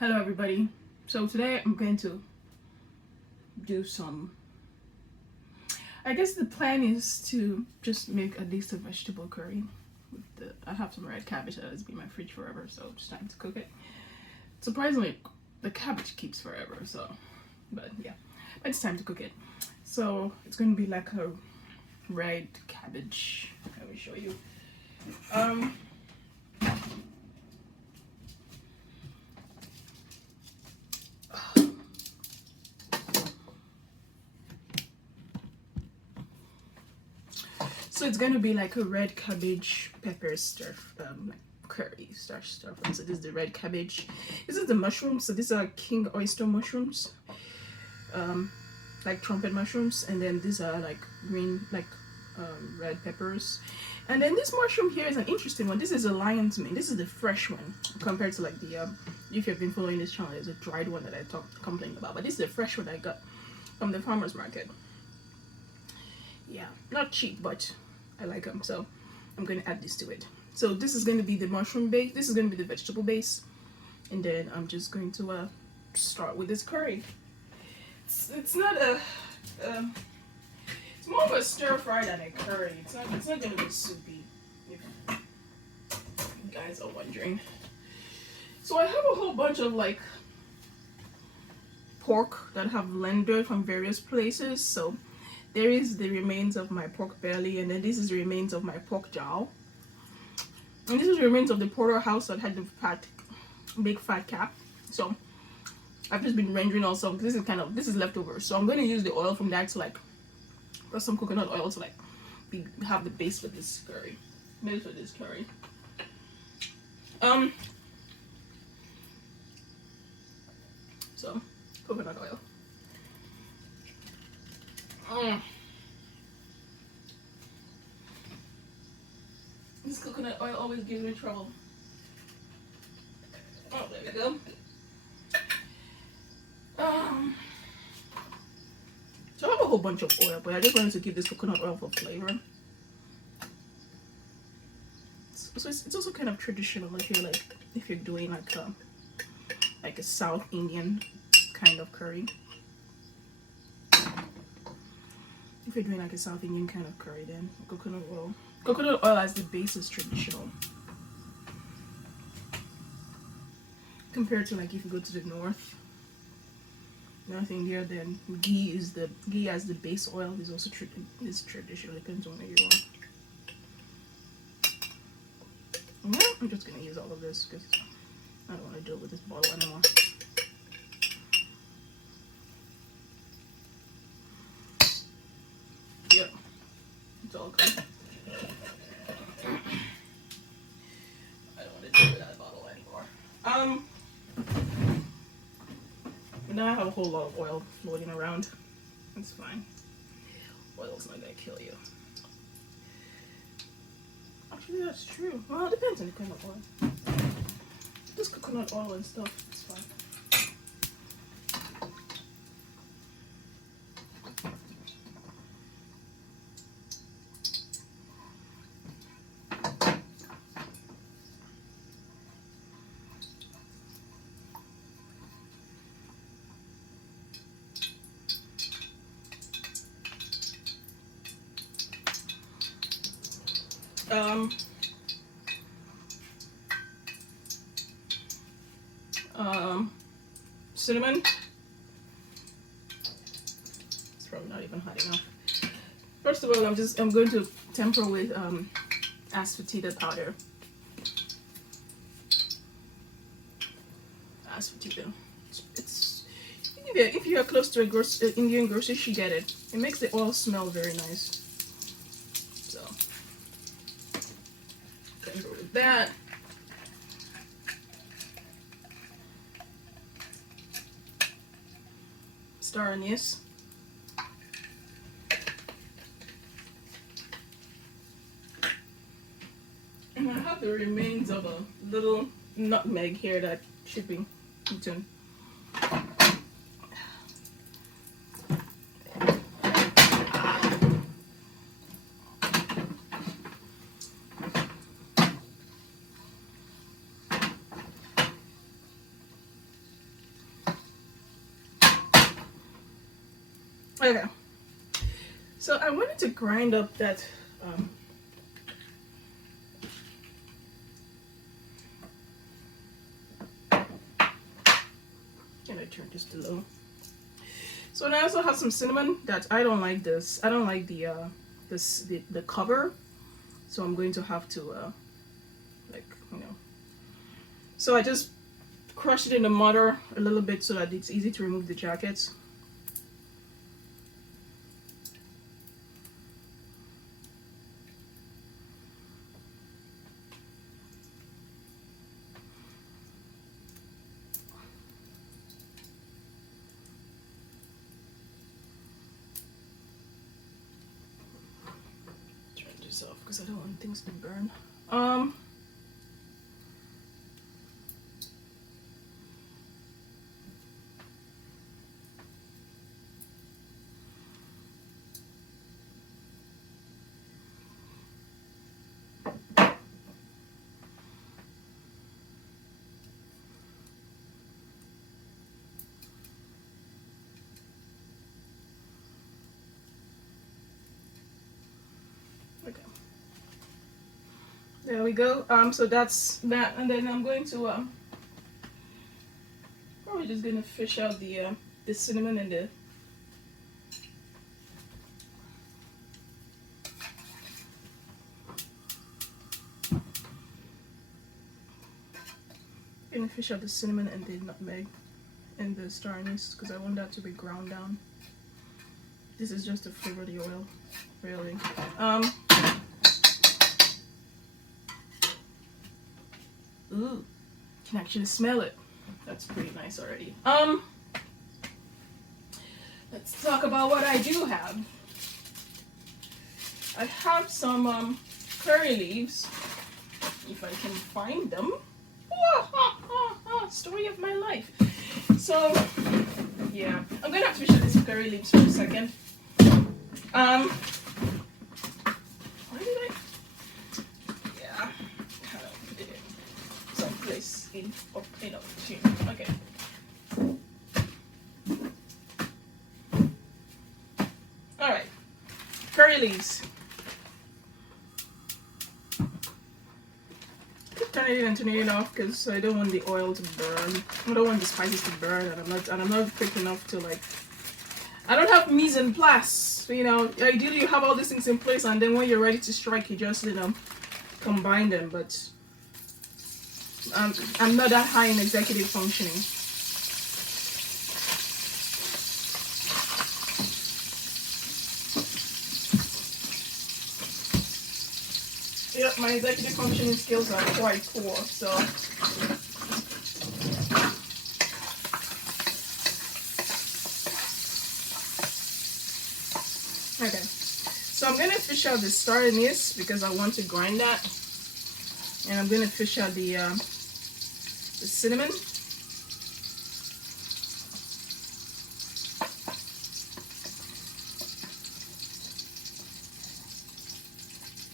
Hello everybody. So today I'm going to do some, I guess the plan is to just make at least a vegetable curry. I have some red cabbage that has been in my fridge forever, so it's time to cook it. Surprisingly, the cabbage keeps forever, so, but yeah, but it's time to cook it. So it's going to be like a red cabbage. Let me show you. So it's going to be like a red cabbage pepper stir, like curry stir fry. So this is the red cabbage. This is the mushrooms. So these are king oyster mushrooms, like trumpet mushrooms, and then these are like green, like red peppers. And then this mushroom here is an interesting one. This is a lion's mane. This is the fresh one compared to like the if you've been following this channel, there's a dried one that I complained about, but this is the fresh one I got from the farmer's market. Yeah, not cheap, but I like them, so I'm going to add this to it. So this is going to be the mushroom base. This is going to be the vegetable base, and then I'm just going to start with this curry. It's not a it's more of a stir fry than a curry. It's not going to be soupy, if you guys are wondering. So I have a whole bunch of like pork that have rendered from various places. So there is the remains of my pork belly, and then this is the remains of my pork jowl, and this is the remains of the porterhouse that had the big fat cap. So I've just been rendering also. This is leftover, so I'm going to use the oil from that to like put some coconut oil to like have the base for this curry. So coconut oil. This coconut oil always gives me trouble. Oh, there we go. So I have a whole bunch of oil, but I just wanted to give this coconut oil for flavor. So it's also kind of traditional if you're doing like a South Indian kind of curry. If you're doing like a South Indian kind of curry, then coconut oil as the base is traditional. Compared to like if you go to the North India, then ghee as the base oil is also traditional. It depends on where you are. Yeah, I'm just gonna use all of this because I don't want to deal with this bottle anymore. Yep, it's all good. I don't want to deal with that bottle anymore. Now I have a whole lot of oil floating around. That's fine. Oil's not gonna kill you. Actually, that's true. Well, it depends on the kind of oil. Just coconut oil and stuff, it's fine. Cinnamon. It's probably not even hot enough. First of all, I'm going to temper with asafoetida powder. Asafoetida. It's if you are close to a Indian grocery, you get it. It makes the oil smell very nice. So temper with that. Star anise. And I have the remains of a little nutmeg here that should be eaten. Okay. So I wanted to grind up that. Can I turn this to low? So and I also have some cinnamon that I don't like this. I don't like the cover. So I'm going to have to like, you know. So I just crush it in the mortar a little bit so that it's easy to remove the jackets. Turn this off because I don't want things to burn. Okay. There we go. So that's that, and then I'm going to probably just gonna fish out the cinnamon and the. Gonna fish out the cinnamon and the nutmeg and the star anise because I want that to be ground down. This is just to flavor the oil, really. Ooh, can actually smell it. That's pretty nice already. Let's talk about what I do have. I have some curry leaves, if I can find them. Story of my life. So, yeah, I'm gonna have to fish out these curry leaves for a second. Where did I? Yeah, kind of did it someplace in up here. Okay. All right, curry leaves. Turn it in and turn it off because I don't want the oil to burn. I don't want the spices to burn, and I'm not quick enough to like. I don't have mise en place. You know, ideally you have all these things in place, and then when you're ready to strike, you just combine them. But I'm not that high in executive functioning. Yep, my executive functioning skills are quite poor, so. Okay, so I'm gonna fish out the star anise because I want to grind that, and I'm gonna fish out the cinnamon.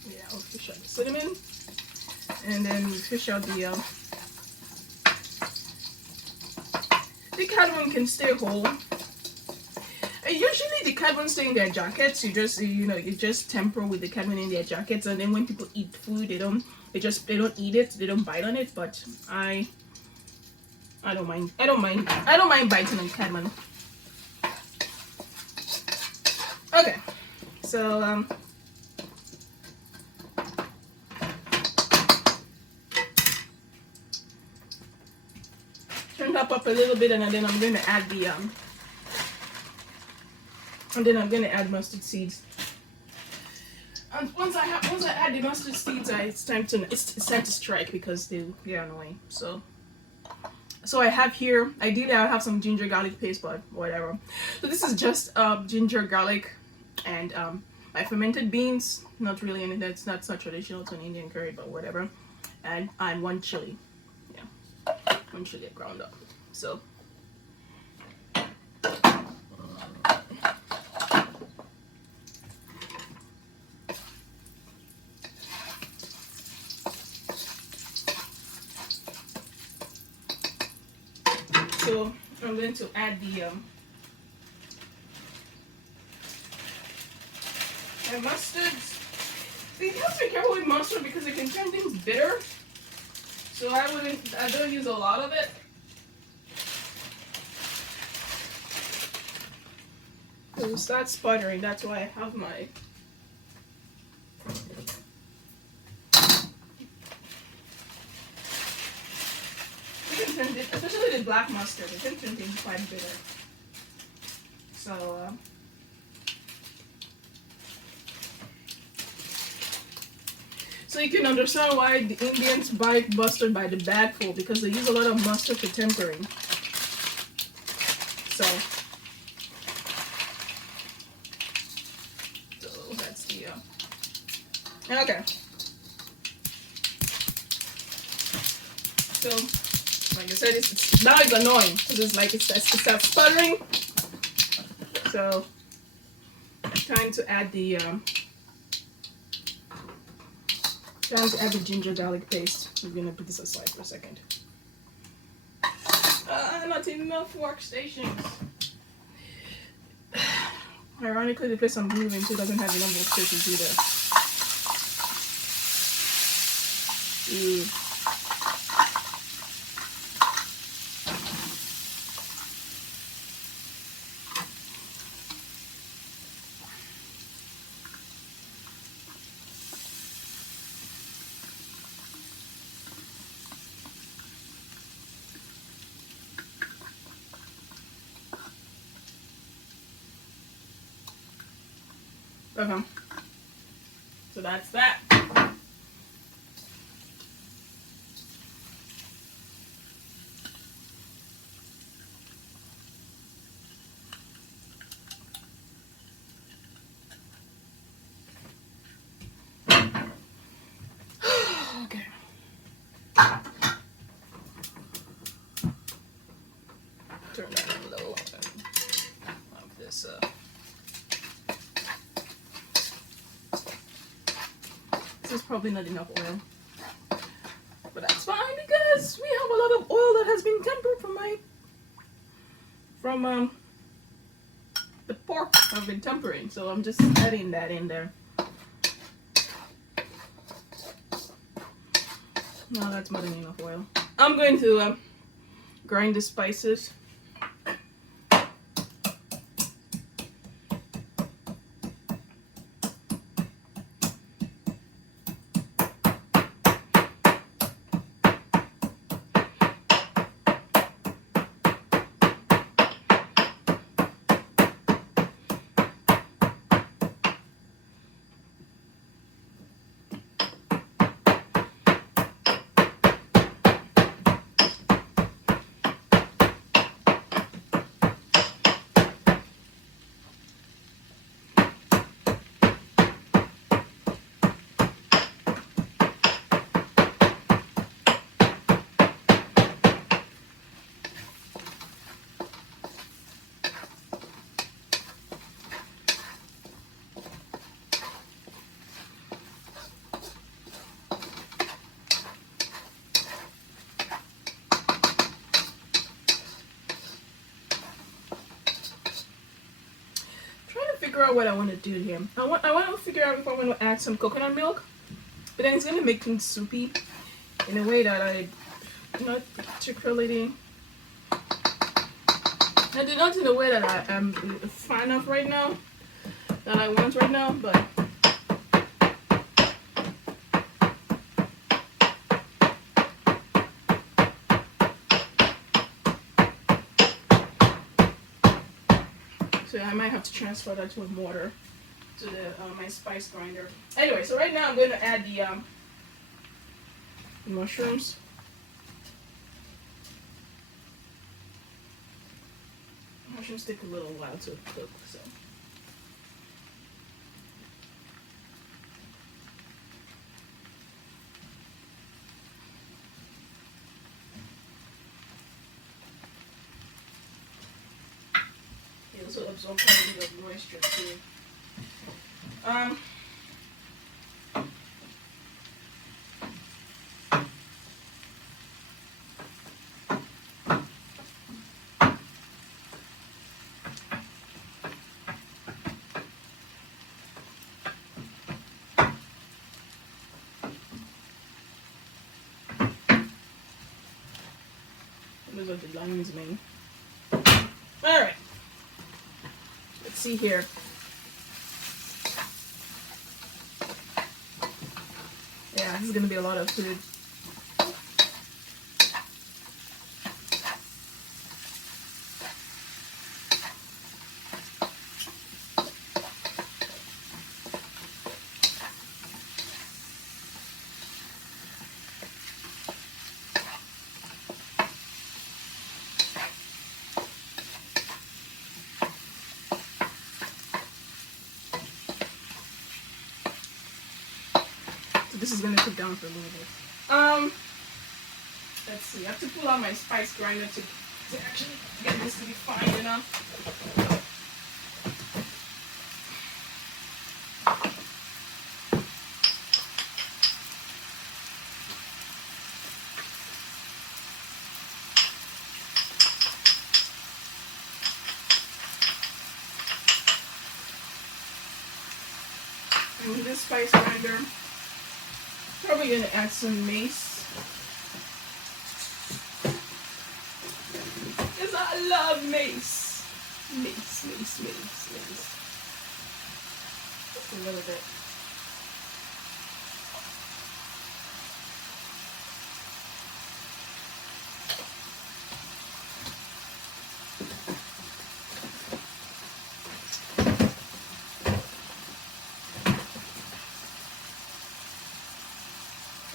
Yeah, I'll fish out the cinnamon, and then fish out the cardamom can stay whole. Usually the cardamom stay in their jackets. You just temper with the cardamom in their jackets, and then when people eat food, they don't eat it. They don't bite on it. But I don't mind. I don't mind biting on cardamom. Okay, so turn that up a little bit, and then I'm going to add the and then I'm going to add mustard seeds. And once I add the mustard seeds, it's time to strike because they're annoying. So I have here, ideally I have some ginger garlic paste, but whatever. So this is just ginger garlic and my fermented beans. Not really anything. That's not traditional to an Indian curry, but whatever. And 1 chili. Yeah, 1 chili ground up. So. So I'm going to add the And mustard, you have to be careful with mustard because it can turn things bitter. So I don't use a lot of it. So it starts sputtering, that's why I have my especially the black mustard, it can turn things quite bitter. So you can understand why the Indians buy mustard by the bagful, because they use a lot of mustard for tempering. So that's the okay. So like I said, now it's annoying because it's like it starts sputtering. So time to add the ginger garlic paste. I'm gonna put this aside for a second. Not enough workstations. Ironically, the place I'm moving to doesn't have enough workstations either. Okay. So that's that. Okay. Turn that a little of this This is probably not enough oil, but that's fine because we have a lot of oil that has been tempered from the pork I've been tempering, so I'm just adding that in there. No, that's more than enough oil. I'm going to grind the spices. Figure out what I want to do here. I want to figure out if I want to add some coconut milk, but then it's going to make things soupy in a way that I not particularly, not in a way that I am a fan of right now, that I want right now, but so I might have to transfer that to a mortar, to the my spice grinder. Anyway, so right now I'm going to add the mushrooms. Mushrooms take a little while to cook, so. It also absorbs quite a bit of moisture too. Those are the lion's mane. All right. Let's see here. Yeah, this is gonna be a lot of food. This is gonna cook down for a little bit. Let's see. I have to pull out my spice grinder to actually get this to be fine enough. And with this spice grinder, probably gonna add some mace. Because I love mace. Mace. Just a little bit.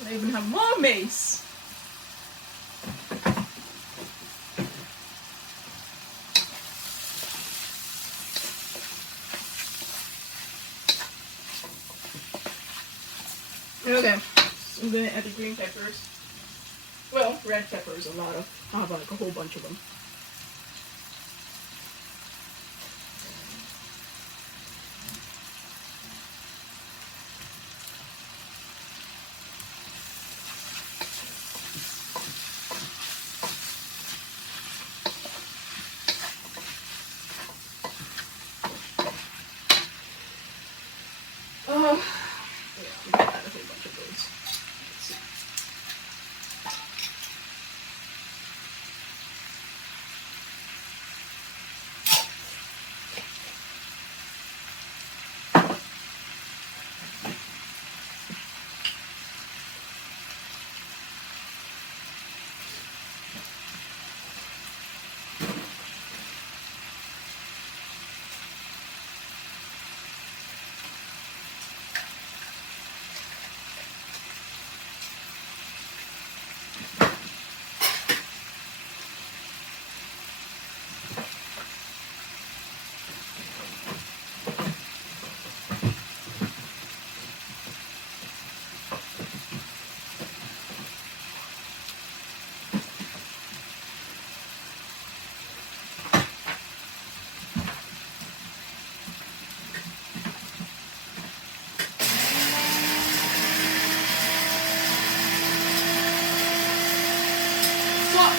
I even have more mace. Okay, so I'm gonna add the green peppers. Well, red peppers, I have like a whole bunch of them.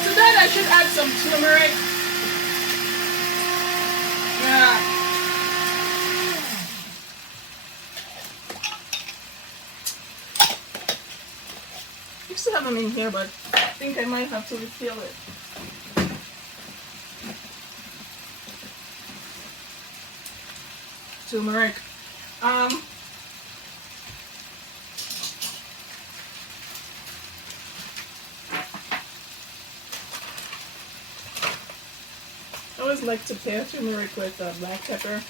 To that I should add some turmeric. Yeah. I used to have them in here, but I think I might have to refill it. Turmeric. I always like to pair turmeric with black pepper.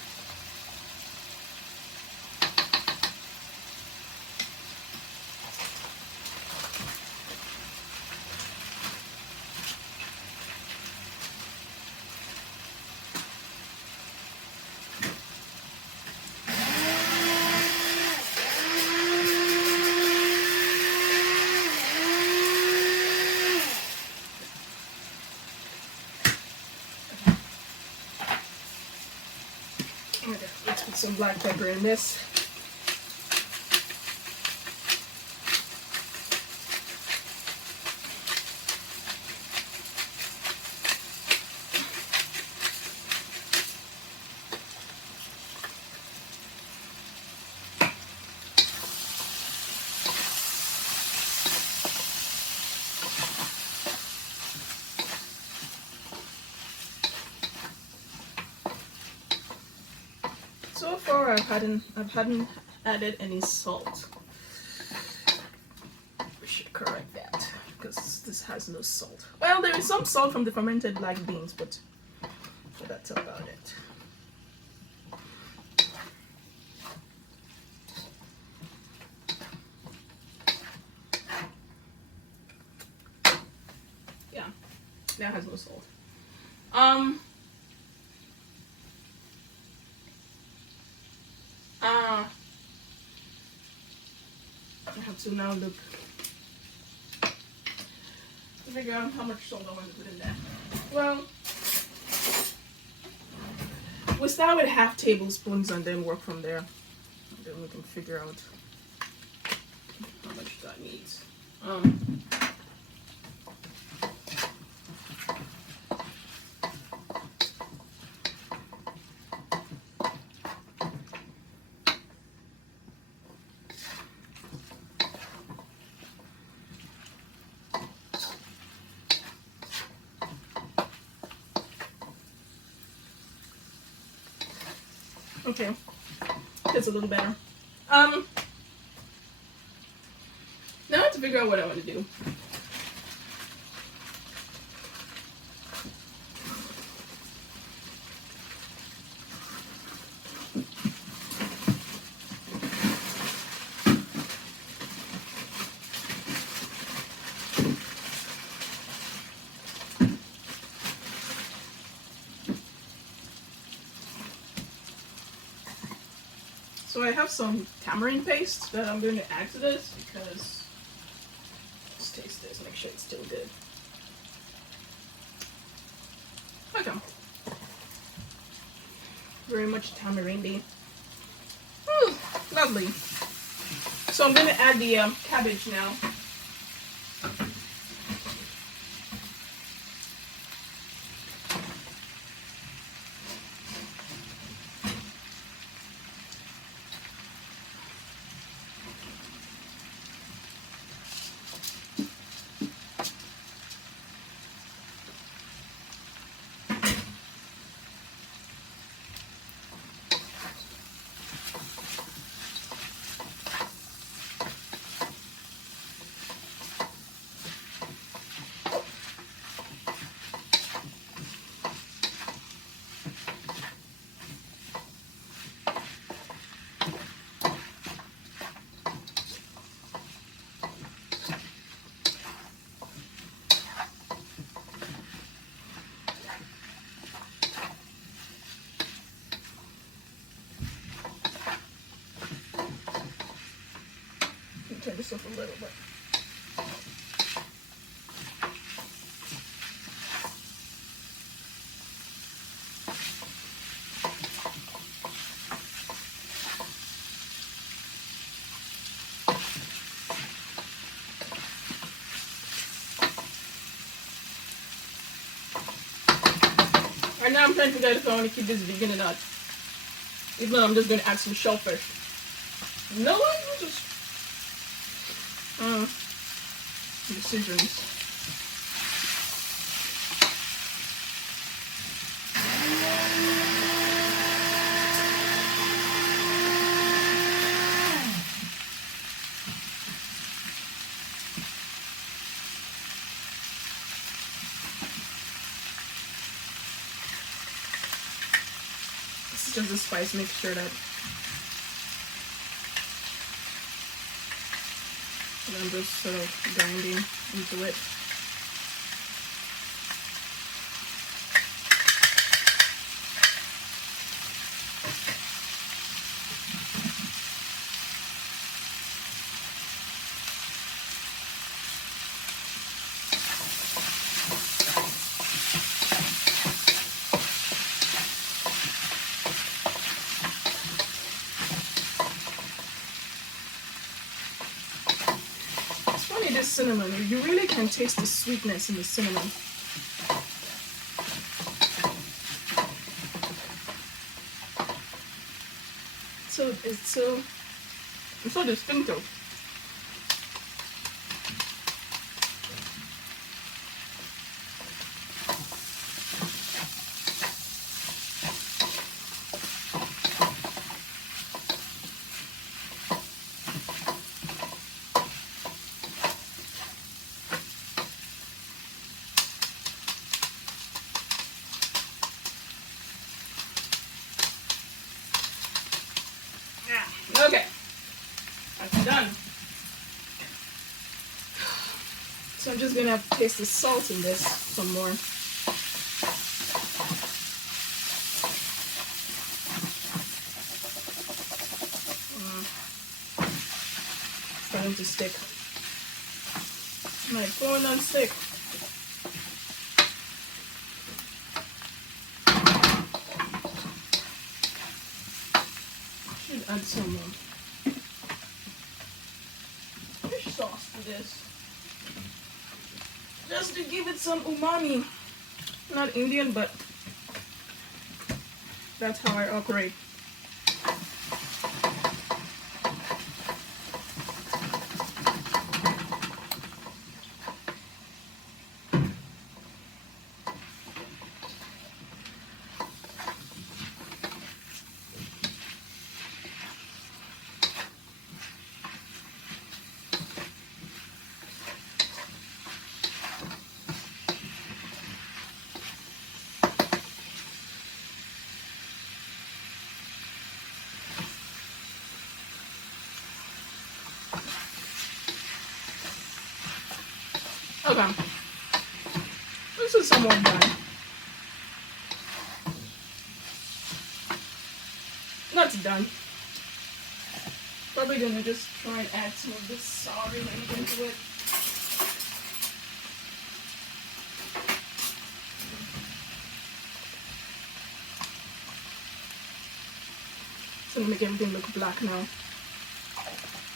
Okay, let's put some black pepper in this. far I hadn't added any salt. We should correct that because this has no salt. Well, there is some salt from the fermented black beans, but that's about it. Yeah, that has no salt. I have to now look to figure out how much salt I want to put in there. Well, we start with half tablespoons and then work from there. And then we can figure out how much that needs. Okay, that's a little better. Now I have to figure out what I want to do. So I have some tamarind paste that I'm going to add to this because let's taste this, make sure it's still good. Okay. Very much tamarindy. Lovely. So I'm going to add the cabbage now. Turn this up a little bit. Right now I'm trying to figure out if I want to keep this vegan or not. If not, I'm just going to add some shellfish. No, I'm just decisions. This is just a spice mixture that I'm just sort of grinding into it. This cinnamon, you really can taste the sweetness in the cinnamon. It's so distinctive. just gonna have to taste the salt in this some more. Starting to stick. My phone non-stick. Should add some fish sauce to this, just to give it some umami. Not Indian, but that's how I operate. Okay, this is somewhat done. That's done. Probably gonna just try and add some of this sour vinegar into it. It's gonna make everything look black now,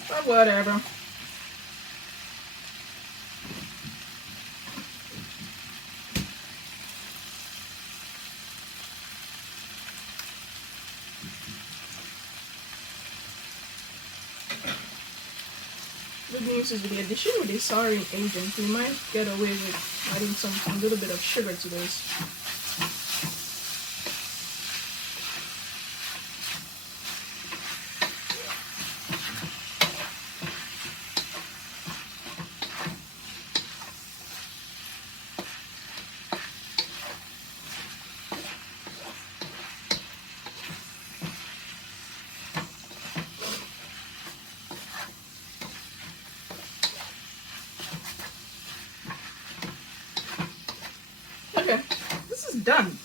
but whatever. Good news is with the addition of the souring agent, we might get away with adding a little bit of sugar to this. Okay, this is done.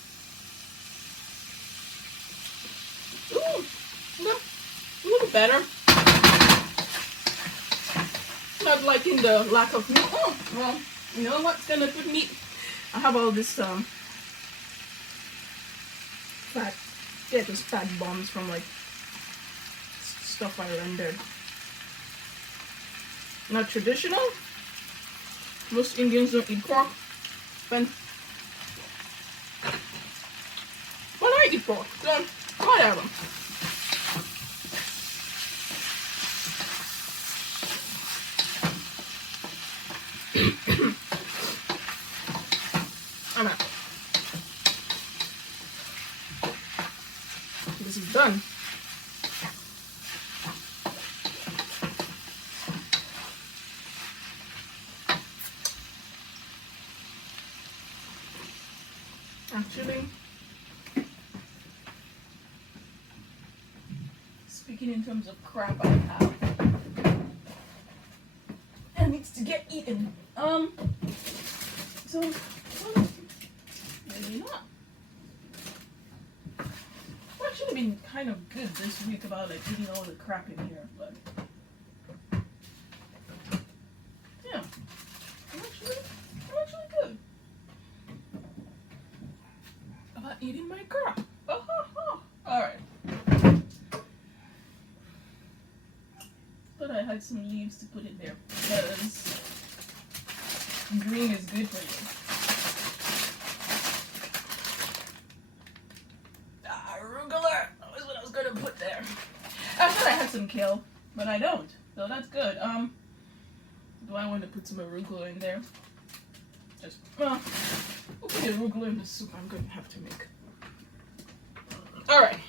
Ooh, no, a little better. Not liking the lack of meat. Oh, well, you know what's gonna put meat? I have all this fat, yeah, those fat bombs from like stuff I rendered. Not traditional. Most Indians don't eat pork. But I eat pork, so whatever. I'm out. This is done. Actually, speaking in terms of crap I have, and needs to get eaten. So maybe not. I've actually been kind of good this week about like eating all the crap in here, but yeah, I'm actually good about eating my crap. Alright. Thought I had some leaves to put in there because green is good for you. Arugula was what I was gonna put there. I thought I had some kale, but I don't, so that's good. Do I want to put some arugula in there? Just we'll put arugula in the soup I'm gonna have to make. Alright.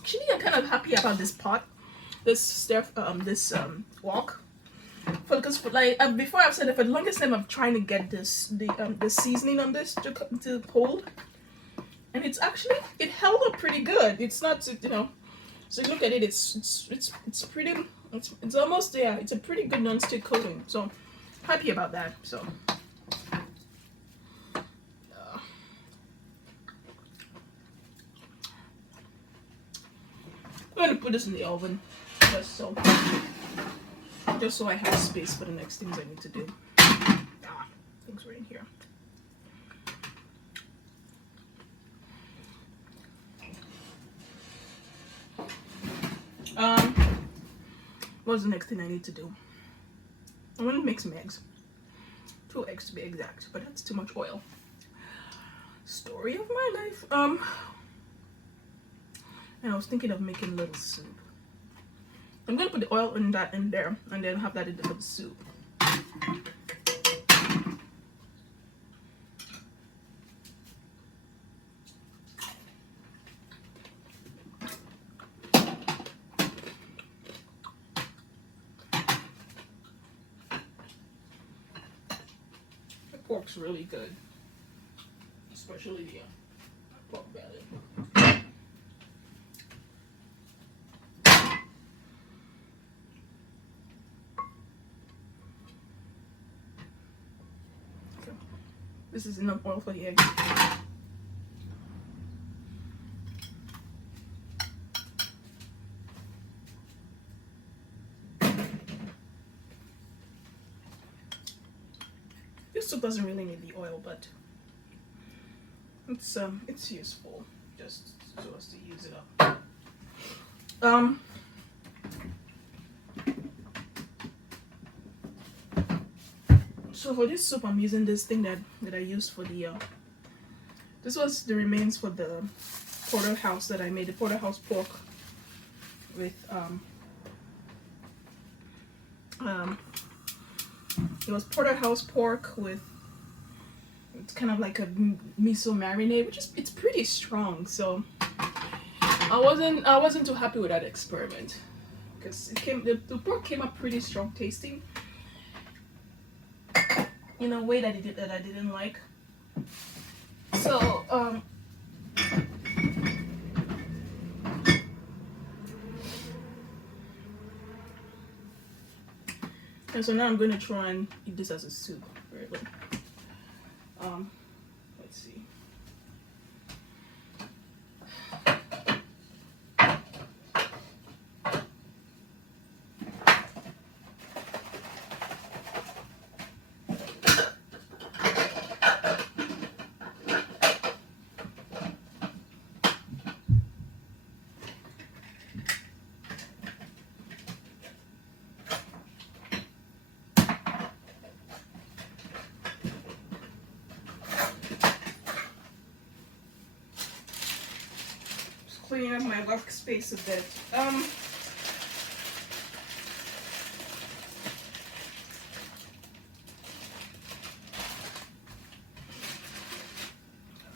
Actually, I'm kind of happy about this pot, this stuff, wok. Because like before I've said it, for the longest time I'm trying to get the seasoning on this to hold, and it's actually, it held up pretty good. It's not, you know, So look at it. It's pretty. It's almost there. It's a pretty good non-stick coating. So happy about that. So. I'm gonna put this in the oven just so I have space for the next things I need to do. Things were in here. What's the next thing I need to do? I want to make some eggs. 2 eggs to be exact, but that's too much oil. Story of my life. And I was thinking of making a little soup. I'm gonna put the oil in that in there, and then have that in the soup. The pork's really good, especially the pork belly. This is enough oil for the eggs. This soup doesn't really need the oil, but it's useful just so as to use it up. So for this soup, I'm using this thing that I used for the this was the remains for the porterhouse that I made, the porterhouse pork with it was porterhouse pork with, it's kind of like a miso marinade, which is, it's pretty strong. So I wasn't too happy with that experiment because the pork came up pretty strong tasting in a way that I didn't like. So and so now I'm going to try and eat this as a soup, really. Let's see. Clean up my workspace a bit.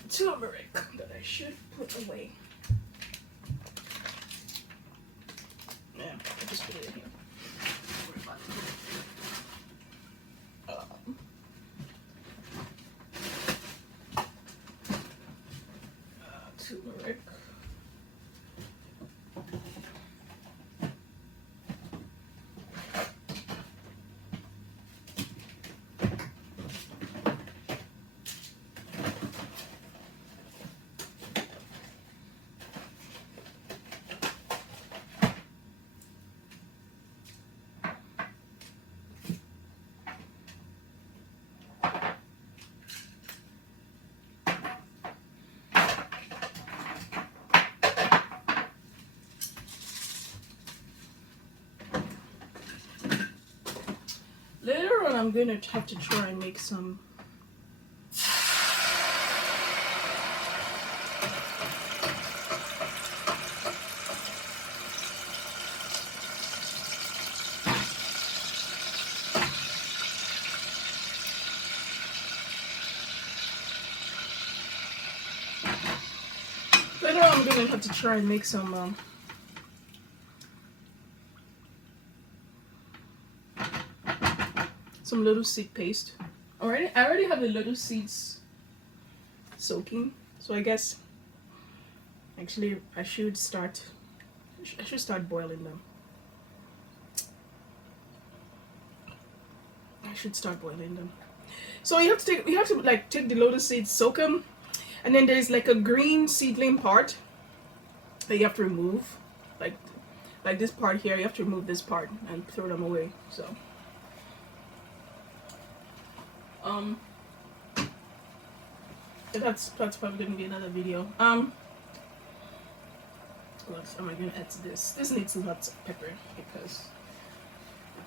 Turmeric that I should put away. Yeah, I just put it in here. Don't worry about it. Turmeric. Later on, I'm going to have to try and make some later on, I'm going to have to try and make some lotus seed paste. I already have the lotus seeds soaking, so I guess actually I should start I should start boiling them. I should start boiling them. So you have to like take the lotus seeds, soak them, and then there's like a green seedling part that you have to remove, like this part here. You have to remove this part and throw them away. So that's probably gonna be another video. What am I gonna add to this? This needs lots of pepper because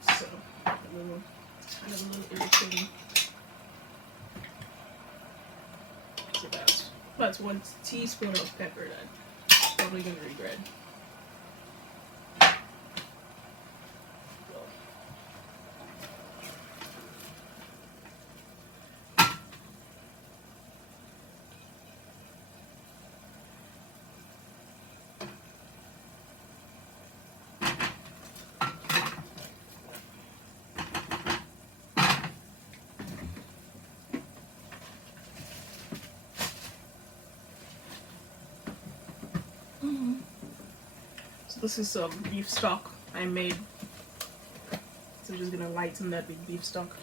it's a little irritating. So that's 1 teaspoon of pepper that I'm probably gonna regret. So this is some beef stock I made. So I'm just gonna lighten that with beef stock.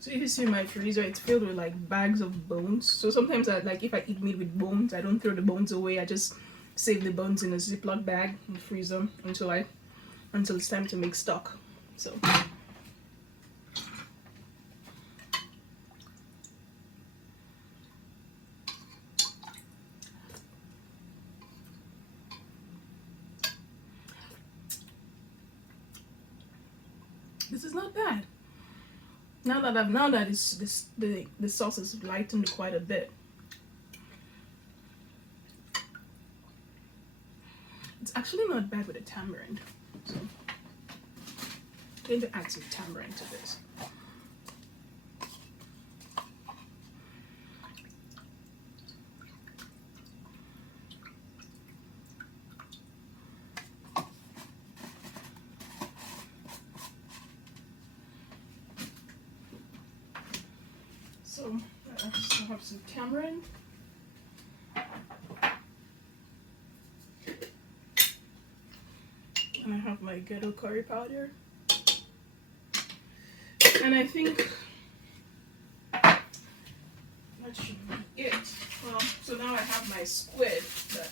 So if you see my freezer, it's filled with like bags of bones. So sometimes if I eat meat with bones, I don't throw the bones away. I just save the bones in a Ziploc bag and freeze them until it's time to make stock. So this is not bad. Now that the sauce is lightened quite a bit. It's actually not bad with a tamarind. So I'm going to add some tamarind to this. So I still have some tamarind. And I have my ghetto curry powder. And I think that should be it. Well, so now I have my squid that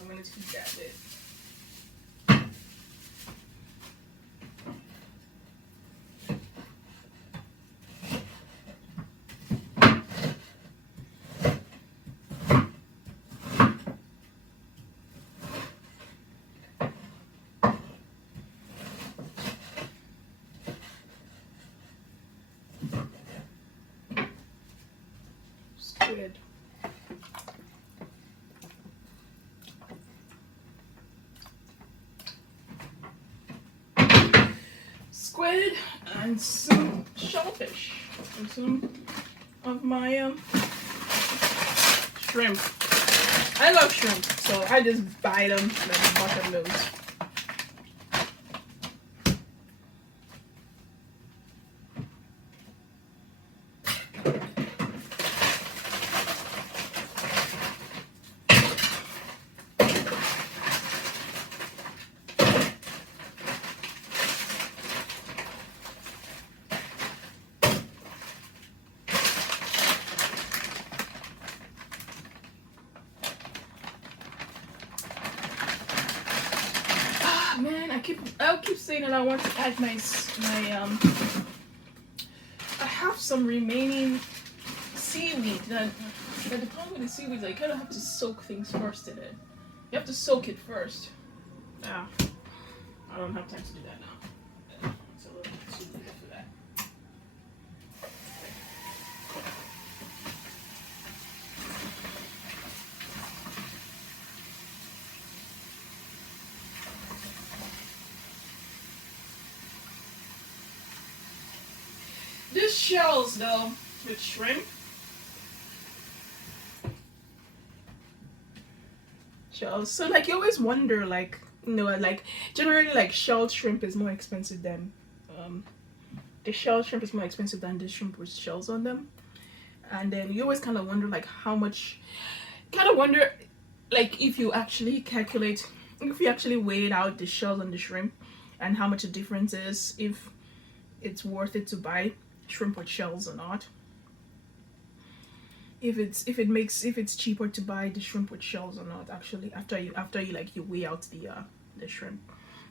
I'm going to heat that with. Squid. Squid and some shellfish and some of my shrimp. I love shrimp, so I just buy them and I butter those. Man, I'll keep saying that I want to add my I have some remaining seaweed. But the problem with the seaweed is I kind of have to soak things first in it. You have to soak it first. Yeah, I don't have time to do that now. It's a little too late for that. This shells though with shrimp. Shells. So like you always wonder like No, like generally like shelled shrimp is more expensive than the shelled shrimp is more expensive than the shrimp with shells on them. And then you always kind of wonder like how much, kind of wonder like if you actually calculate, if you actually weighed out the shells on the shrimp and how much the difference is, if it's worth it to buy shrimp with shells or not. If it's cheaper to buy the shrimp with shells or not, actually, after you like you weigh out the shrimp,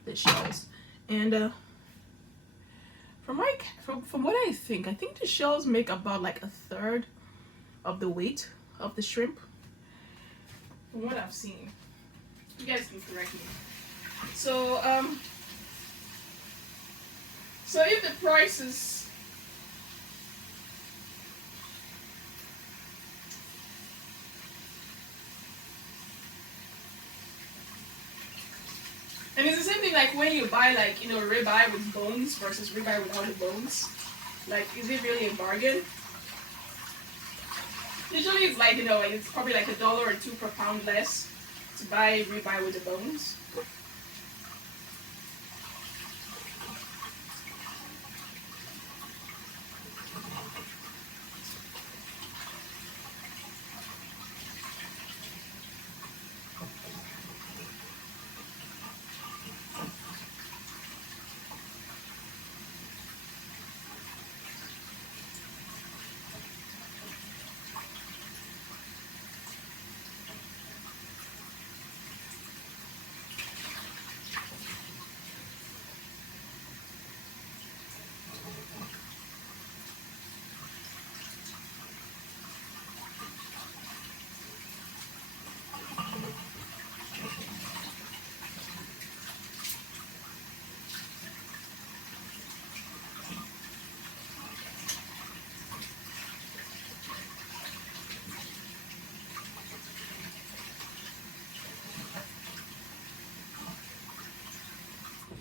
the shells. And from what I think the shells make about like a third of the weight of the shrimp, from what I've seen. You guys can correct me. So so if the price is, and it's the same thing like when you buy like, you know, ribeye with bones versus ribeye without the bones. Like, is it really a bargain? Usually it's like, you know, it's probably like $1 or $2 per pound less to buy ribeye with the bones.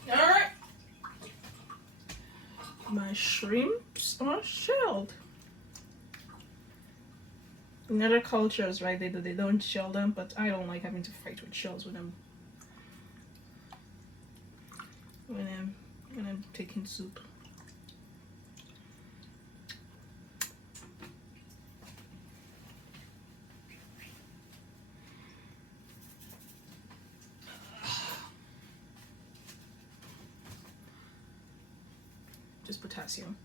Alright. My shrimps are shelled. In other cultures, right, they don't shell them, but I don't like having to fight with shells when I'm taking soup. Just potassium.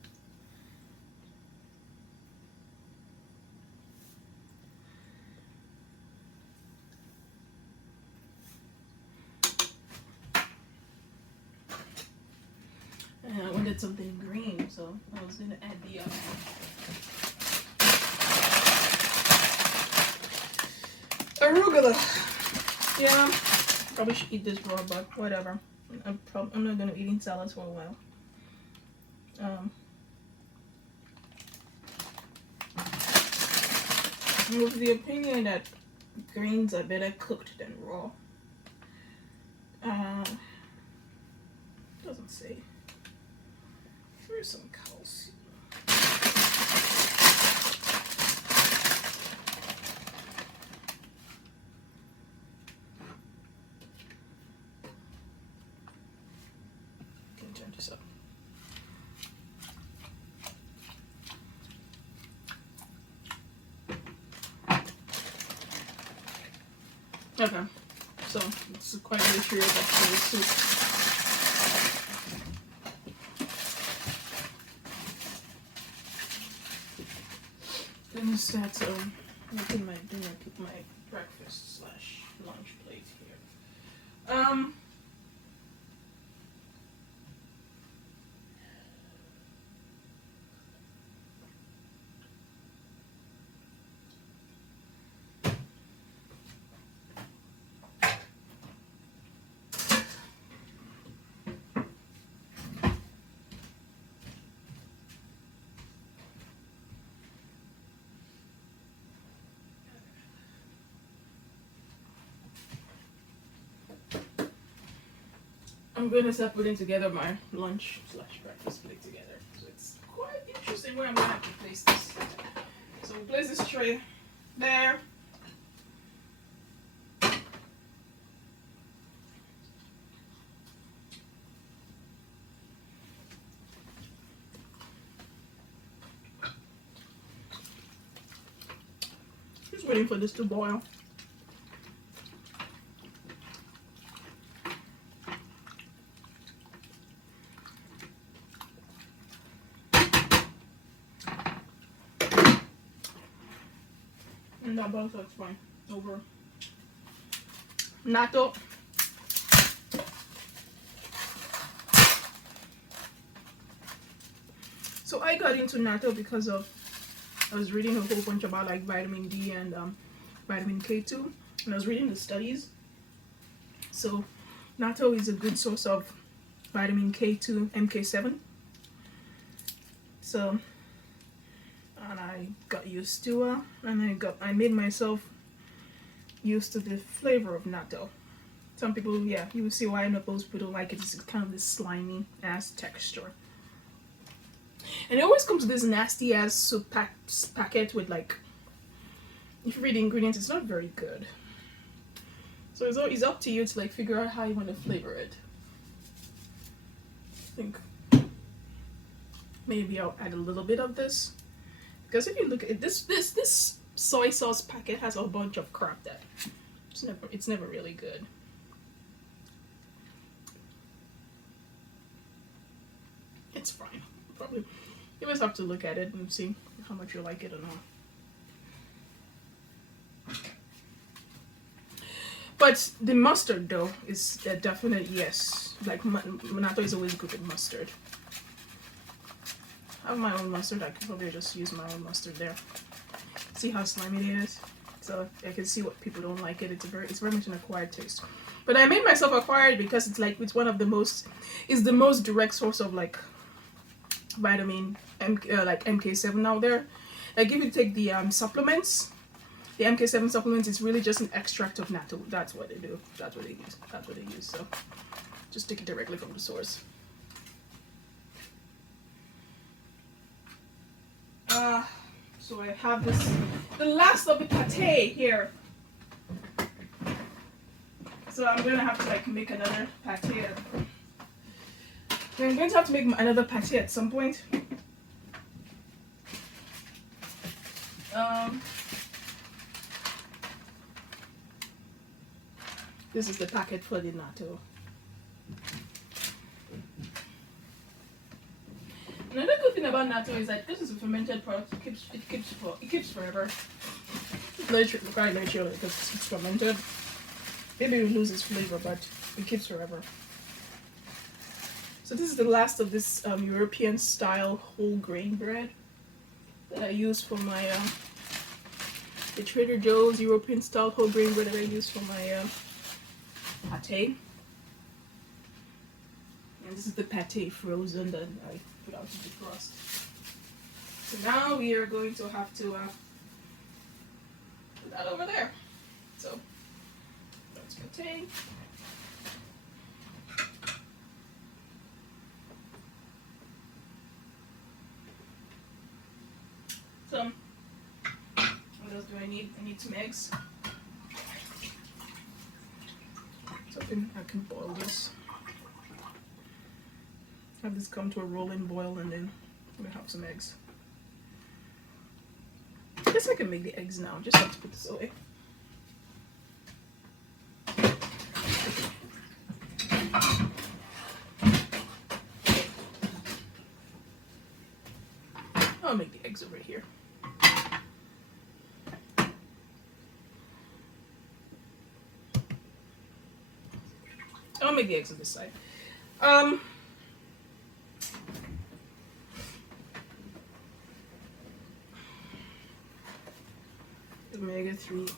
And I wanted something green, so I was gonna add the arugula. Yeah, probably should eat this raw, but whatever. I'm not gonna be eating salads for a while. With the opinion that greens are better cooked than raw. Doesn't say. Where's some calcium? Can turn this up. Okay, so it's quite a sure that's the soup. Then start making my dinner, my breakfast / lunch plate here. I'm gonna start putting together my lunch / breakfast plate together. So it's quite interesting where I'm gonna have to place this. So we'll place this tray there. Waiting for this to boil. And that boils, so it's fine. Over. Natto. So I got into natto because of I was reading a whole bunch about like vitamin D and vitamin K2, and I was reading the studies. So natto is a good source of vitamin K2, MK7. So, and I got used to and I made myself used to the flavor of natto. Some people, yeah, you will see why not most people don't like it. It's kind of this slimy ass texture. And it always comes with this nasty ass soup packet with like, if you read the ingredients, it's not very good. So it's up to you to like figure out how you want to flavor it. I think maybe I'll add a little bit of this, because if you look at it, this soy sauce packet has a bunch of crap that it's never really good. It's fine. Probably you just have to look at it and see how much you like it or not. But the mustard though is a definite yes. Like natto is always good with mustard. I have my own mustard. I could probably just use my own mustard there. See how slimy it is. So I can see what people don't like it. It's very much an acquired taste. But I made myself acquired because it's like it's the most direct source of like vitamin like MK7 out there. Like if you take the supplements, the MK7 supplements, it's really just an extract of natto. That's what they do. That's what they use. So just take it directly from the source. So I have the last of the pate here. So I'm gonna have to like make another pate. I'm going to have to make another pate at some point. This is the packet for the natto. Another good thing about natto is that this is a fermented product. It keeps forever. Quite naturally because it's fermented. Maybe it loses flavor, but it keeps forever. So this is the last of this European style whole grain bread that I use for my the Trader Joe's European style whole grain bread that I use for my pate. And this is the pate frozen that I put out to defrost. So now we are going to have to put that over there. So that's pate. So what else do I need? I need some eggs. So I can boil this. Have this come to a rolling boil, and then I'm gonna have some eggs. I guess I can make the eggs now. Just have to put this away. I'll make the eggs over here. I'll make the eggs on this side. Omega-3.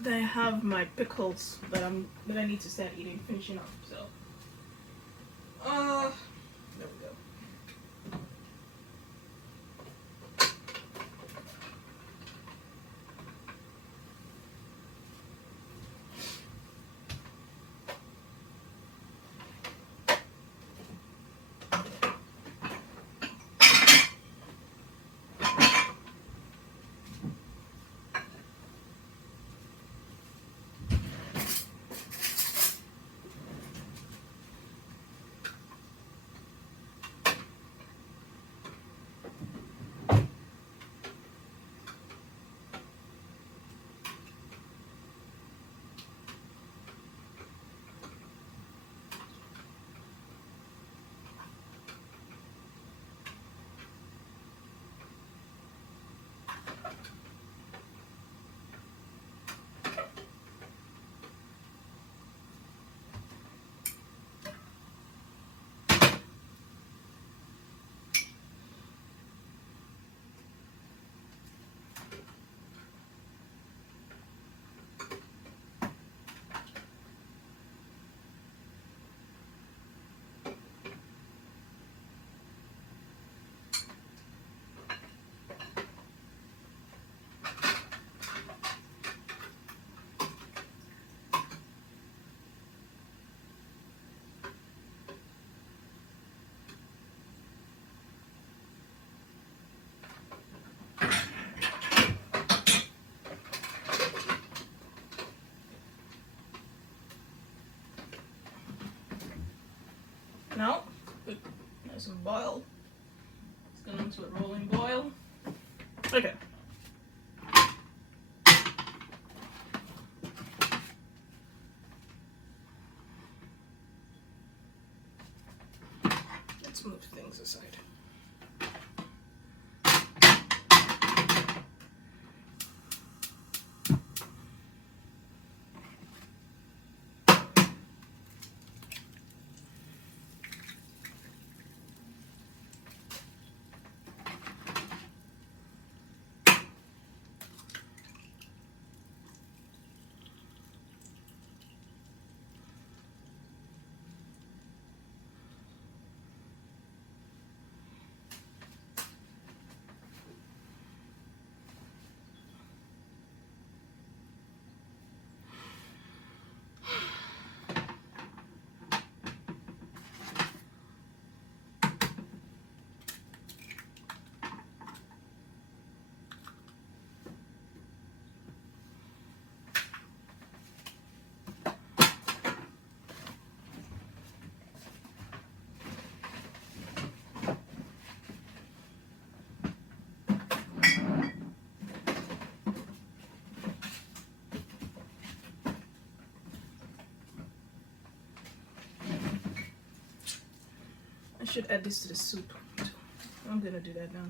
Then I have my pickles that I need to start finishing up. So, there we go. Now, good, nice and boil. It's going into a rolling boil. Okay. Let's move things aside. I should add this to the soup. I'm gonna do that now.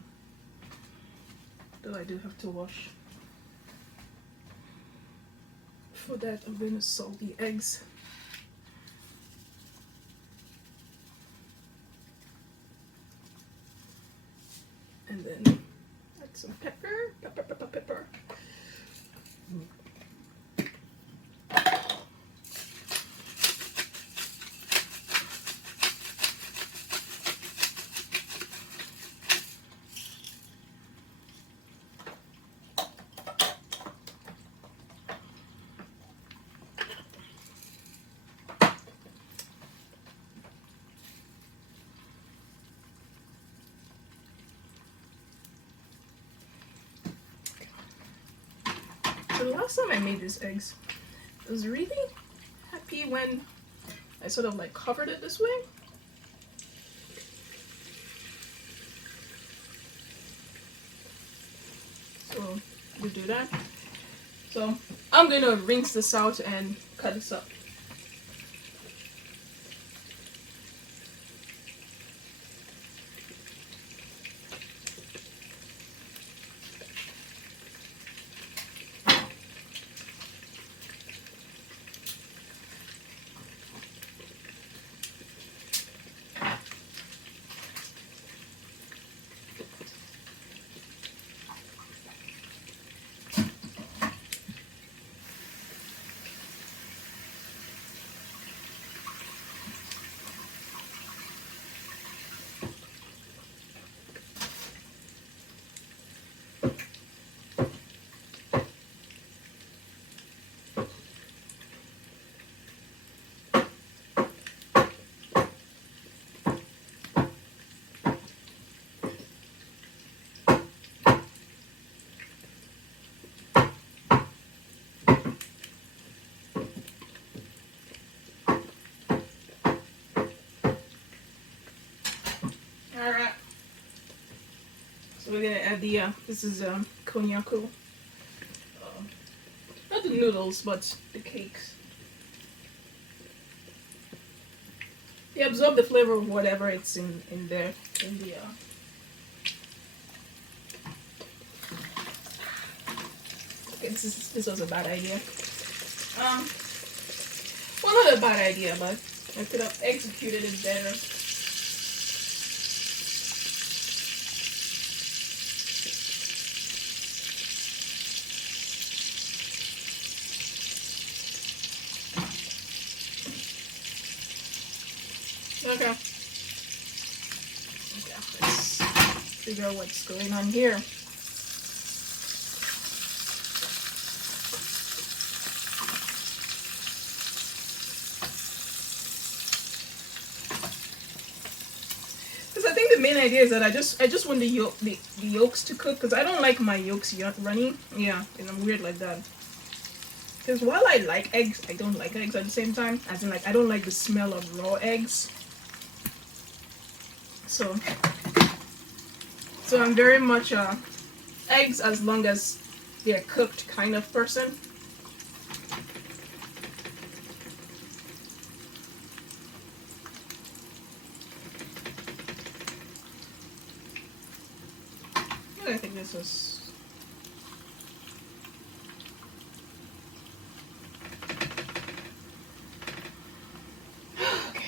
Though I do have to wash. For that, I'm gonna salt the eggs. And then add some pepper, pepper. The last time I made these eggs, I was really happy when I sort of like covered it this way. So we do that. So I'm gonna rinse this out and cut this up. Alright. So we're gonna add the, this is konnyaku. Not the noodles, but the cakes. They absorb the flavor of whatever it's in there. In the, okay, this was a bad idea. Well, not a bad idea, but I could have executed it better. Okay. Let's figure out what's going on here. Because I think the main idea is that I just want the yolks to cook, because I don't like my yolks runny. Yeah, and I'm weird like that. Because while I like eggs, I don't like eggs at the same time. As in, like, I don't like the smell of raw eggs. So I'm very much eggs as long as they're cooked kind of person. I think this is okay.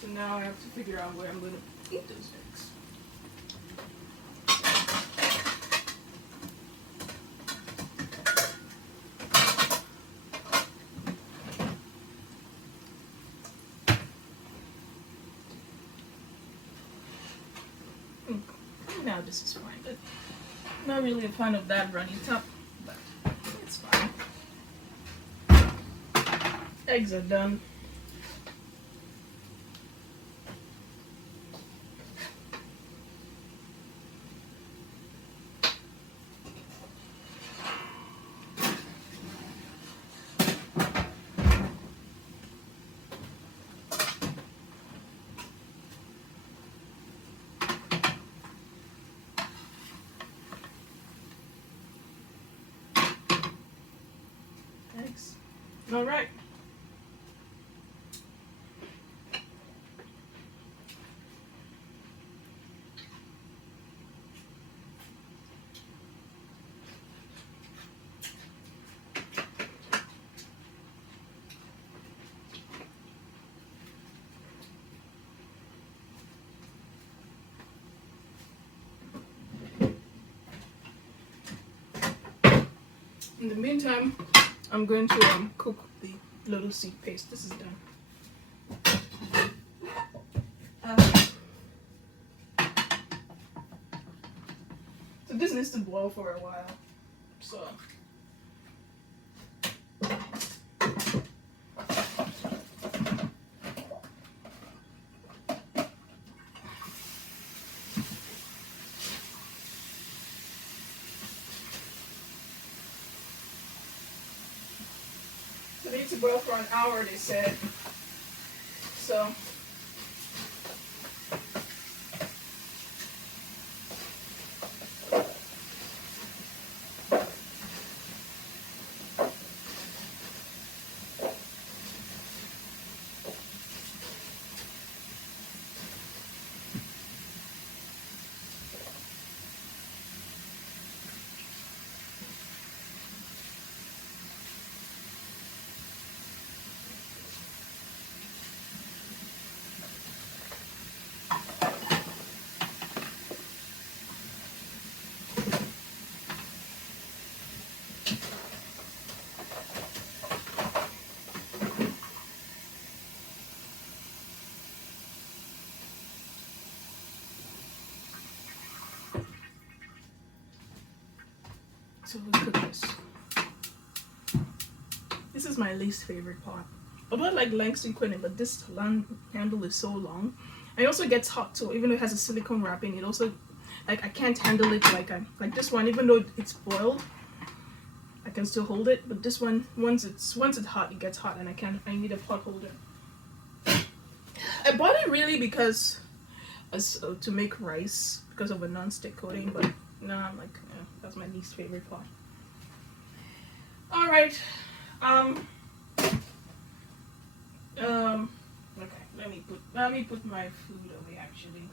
So now I have to figure out where I'm going to eat those eggs. Now this is fine, but I'm not really a fan of that runny top, but it's fine. Eggs are done. Eggs. All right. In the meantime, I'm going to cook the little seed paste. This is done. So this needs to boil for a while. So it needs to boil for an hour, they said. So we'll cook this. This is my least favorite part. I don't like lengths in cooking, but this handle is so long. It also gets hot too, even though it has a silicone wrapping. It also, like, I can't handle it like this one. Even though it's boiled, I can still hold it. But this one, once it's hot, it gets hot, and I need a pot holder. I bought it really because to make rice because of a non-stick coating, but no, I'm like, yeah, that's my least favorite part. All right. Okay, let me put my food away actually.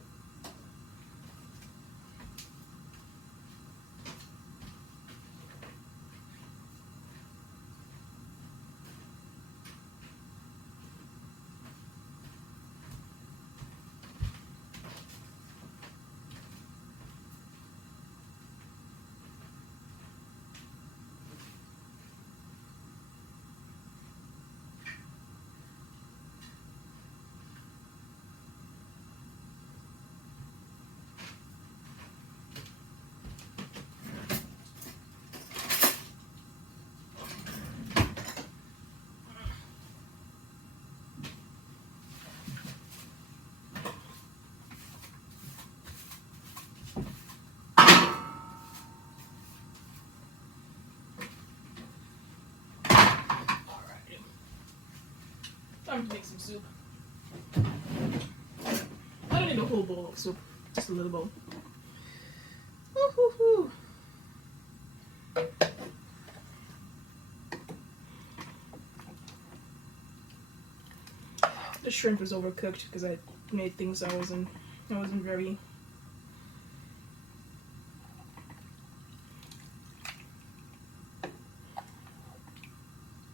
Time to make some soup. whole bowl of soup, just a little bowl. Woo-hoo-hoo. The shrimp was overcooked because I made things I wasn't very.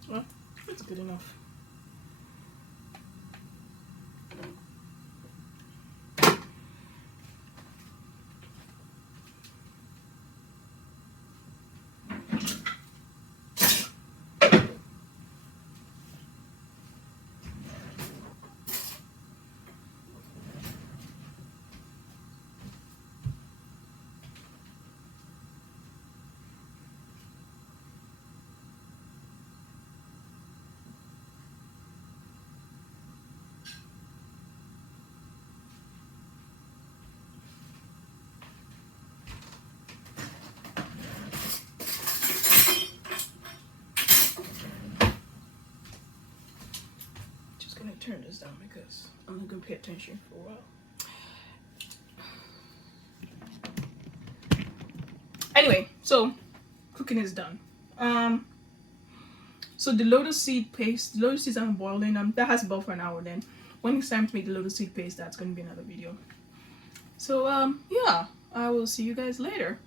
Well, it's good enough. Turn this down because I'm not gonna pay attention for a while. Anyway, so cooking is done. So the lotus seed paste, the lotus seeds I'm boiling, that has boiled for an hour. Then when it's time to make the lotus seed paste, that's gonna be another video. So yeah, I will see you guys later.